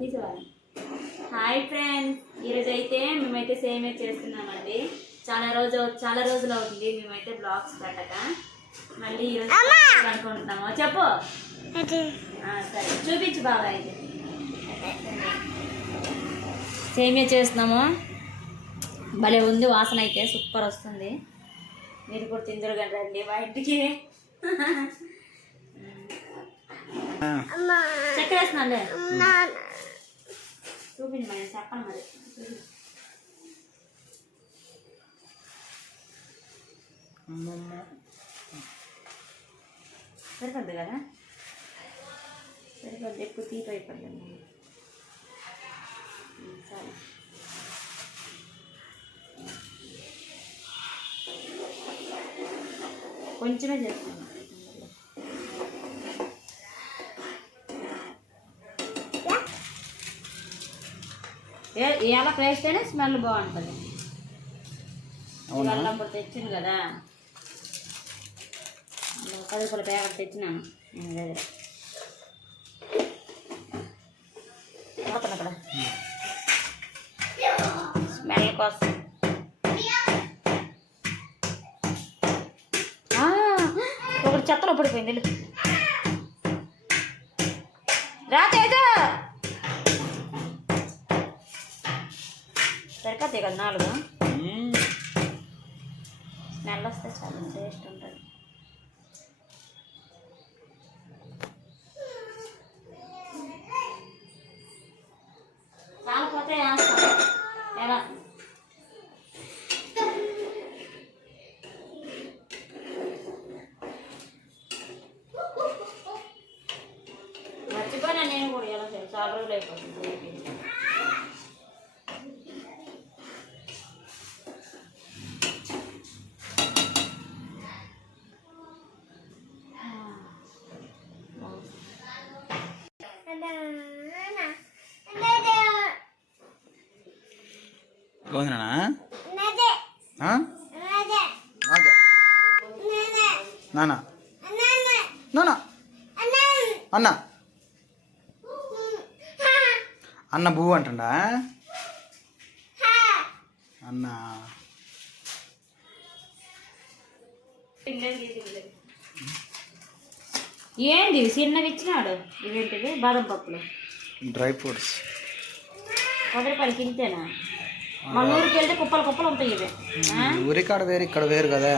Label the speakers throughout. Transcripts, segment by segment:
Speaker 1: తీసుకురా hi friends ఈరోజు అయితే మేమైతే సేమే చేస్తున్నామండి. చాలా రోజు చాలా రోజులు అవుతుంది మేమైతే బ్లాగ్స్ పెట్టక. మళ్ళీ ఈరోజు అనుకుంటున్నాము చెప్పు. సరే. చూపించు బాగా అయితే. సేమియా చేస్తున్నాము. భలే ఉంది వాసన అయితే సూపర్ వస్తుంది. మీరు కూడా తిందరు కానీ రండి మా ఇంటికి. చక్కెర చెప్పండి మరి. చూపించు. సరిపోద్ది కదా? సరిపోద్ది ఎక్కువ తీపి అయిపోద్ది సరే. కొంచెమే చేస్తాను. ఏ ఇలా వేస్తేనే స్మెల్ బాగుంటుంది. అప్పుడు తెచ్చింది కదా. పది రూపాయల ప్యాకెట్ తెచ్చినాను. నేను దగ్గర అక్కడ స్మెల్ కోసం. ఒకటి చెత్తలో పడిపోయింది వెళ్ళు. రా తేజ సరిపోతాయి కదా నాలుగు స్మెల్ వస్తే చాలా టేస్ట్ ఉంటుంది కాకపోతే వేస్తాం ఎలా మర్చిపోయినా నేను కూడా ఎలా చేయాలి చాలా రోజులు అయిపోతుంది అయిపోయింది.
Speaker 2: గోవిందనా? నానా? నానా? అన్న? అన్న బువ్వు అంటుండా? అన్న?
Speaker 1: ఏంది చిన్నవి ఇచ్చినాడు? ఇవేంటివి బాదం పప్పులు.
Speaker 2: Dry fruits.
Speaker 1: పది రూపాయలకి ఇంతేనా మన ఊరికి వెళ్తే కుప్పలు కుప్పలు ఉంటాయి ఇవి ఆ?
Speaker 2: ఊరికాడ వేరు ఇక్కడ వేరు కదా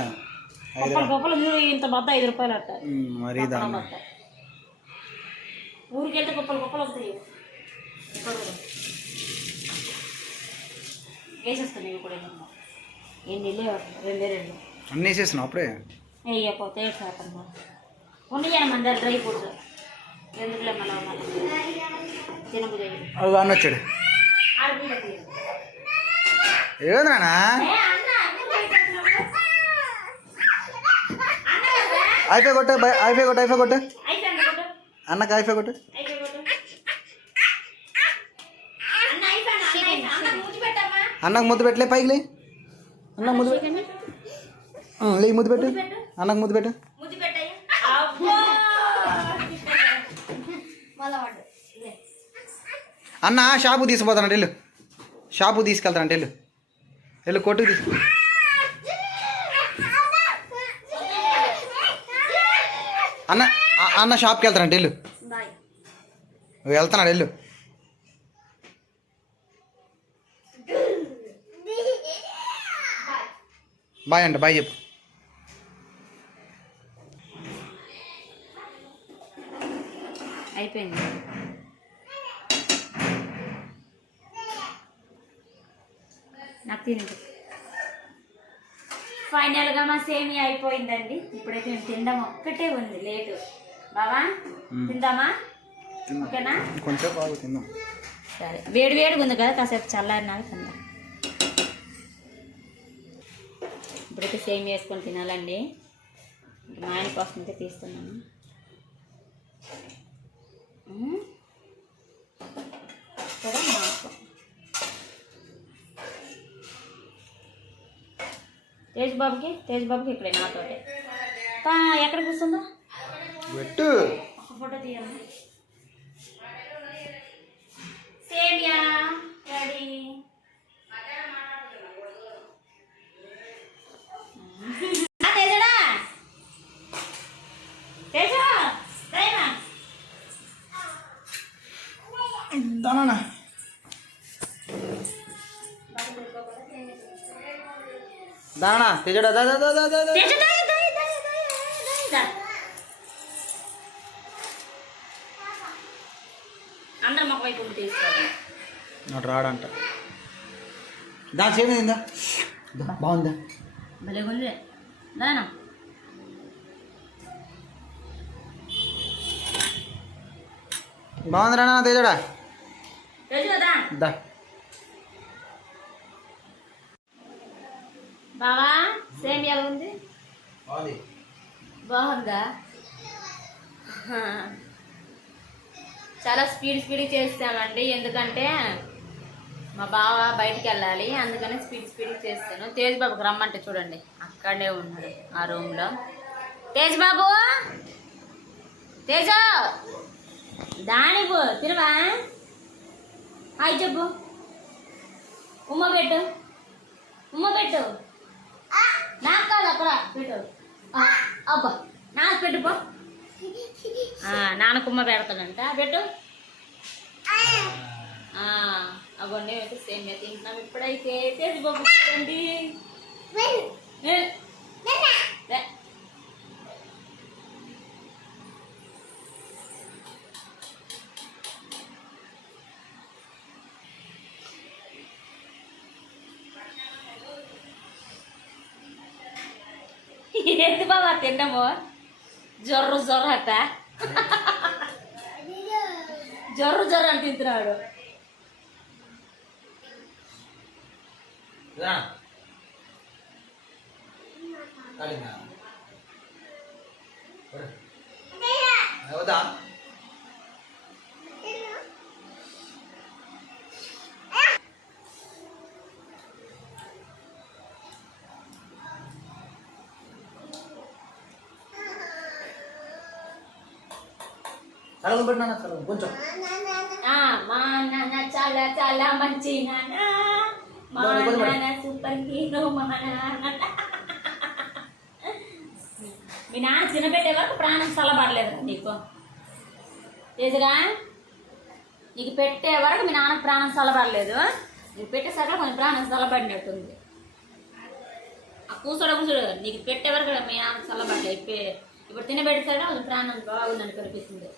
Speaker 1: కుప్పలు కుప్పలు మీరు ఇంత బద్ద ఐదు రూపాయలు అట్ట
Speaker 2: ఉమ్, మరీ దాన్ని
Speaker 1: బద్ద. ఊరికి వెళ్తే కుప్పలు కుప్పలు ఉంటాయి ఇవి. ఇక్కడ కూడా. వేసేస్తాను ఇవి కూడా ఏమన్నా. ఎన్ని ఇల్లే రెండే రెండు
Speaker 2: అన్నీ వేసేసినావు అప్పుడే
Speaker 1: వేయకపోతే శాతం ఉన్నాయన్న మన దగ్గర డ్రై ఫ్రూట్స్ ఎందుకులే మళ్ళీ తినబుద్ధి
Speaker 2: అది అన్న వచ్చాడు ఏదన్నా అయిపోయి కొట్ట బై- అయిపోయి కొట్టు అయిపోయి కొట్టు. అన్నకి అయిపోయి కొట్టు. అన్నకు ముద్దు పెట్టలే పైకి లే. అన్నకు ముద్దు పెట్టు. లే ముద్దు పెట్టు. అన్నకు ముద్దు పెట్టు. అన్న షాపు తీసుకుపోతానంట వెళ్ళు. షాపు తీసుకెళ్తానంటే వెళ్ళు. వెళ్ళు కొట్టుకు అన్న అన్న షాప్కి వెళ్తానంట వెళ్ళు. వెళ్తున్నాడు వెళ్ళు. బాయ్ అంట బాయ్ చెప్పు.
Speaker 1: అయిపోయింది. తినండి. ఫైనల్గా మా సేమి అయిపోయిందండి. ఇప్పుడైతే మేము తినడం ఒక్కటే ఉంది లేటు. బావా తిందామా? ఓకేనా?
Speaker 2: కొంచెం బాగా తిందాం
Speaker 1: సరే వేడి వేడిగా ఉంది కదా కాసేపు చల్లారినాక తిందాం. ఇప్పుడైతే సేమ్ వేసుకొని తినాలండి. మా ఆయన కోసం అయితే తీస్తున్నాను. ఉమ్. తేజ్ బాబుకి తేజ్ బాబుకి ఇక్కడే నాతోటే. ఎక్కడ కూర్చుందా?
Speaker 2: పెట్టు
Speaker 1: ఫోటో తీయాలి సేవ్యా రెడీ.
Speaker 2: దానా దానా తెజడా దా దా దా దా దా దా.
Speaker 1: తేజ, దా, దా, దా, దా, దా, దా. అందరం ఒక వైపు ఉండి తీసుకోవాలి.
Speaker 2: నాటు రాడంట. దాని చేయమైందా బాగుందా?
Speaker 1: భలే ఉంది. దానా.
Speaker 2: బాగుంది రానా తెజడా? దా.
Speaker 1: బావా సేమ్ ఎలా ఉంది?
Speaker 2: బాగుంది.
Speaker 1: చాలా స్పీడ్ స్పీడ్ చేస్తామండి ఎందుకంటే మా బావ బయటికి వెళ్ళాలి అందుకని స్పీడ్ స్పీడ్ చేస్తాను. తేజ్ బాబుకి రమ్మంటే చూడండి అక్కడే ఉన్నాడు ఆ రూమ్లో తేజ్ బాబు! తేజ! దాని పో తినవా? హాయ్ చెప్పు. ఉమ్మ పెట్టు. ఉమ్మ పెట్టు. నాకు కాదు అక్కడ పెట్టు అబ్బా నాకు పెట్టు పో ఆ, నాన్న కుమ్మ పెడతాడంట పెట్టు అవ్వండి అయితే సేమ్ తింటున్నాం ఇప్పుడైతే తేజ్ బాబు ఏంటి బాబా తిన్నాము జొర్రు జొర్రు అట్ట జొర్రు జొర్రు అని తింటున్నాడు
Speaker 2: అవుదా సగం పెట్టినా కొంచెం.
Speaker 1: ఆ, మా నాన్న చాలా చాలా మంచి నాన్న. మా. నాన్న సూపర్ హీరో మా నాన్న. మీ నాన్న చిన్నపెట్టే వరకు ప్రాణం చల్లబడలేదురా నీకు. ఏదిరా నీకు పెట్టే వరకు మీ నాన్న ప్రాణం చల్లబడలేదు. నీకు పెట్టేసరికి కొంచెం ప్రాణం చల్లబడినట్టుంది. ఆ కూర్చోడ కూర్చోడు నీకు పెట్టే వరకు మీ నాన్న చల్లబడలేదు. ఇప్పుడు ఇప్పుడు తినబెట్టేసరికి కొంచెం ప్రాణం బాగుందని కనిపిస్తుంది.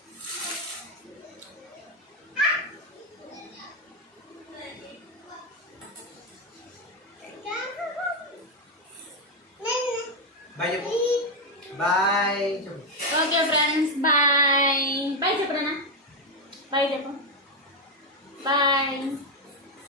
Speaker 2: బాయ్ చెప్పు. బాయ్ చెప్పు.
Speaker 1: ఓకే ఫ్రెండ్స్ బాయ్ బాయ్ చెప్పరానా బాయ్ చెప్పు. బాయ్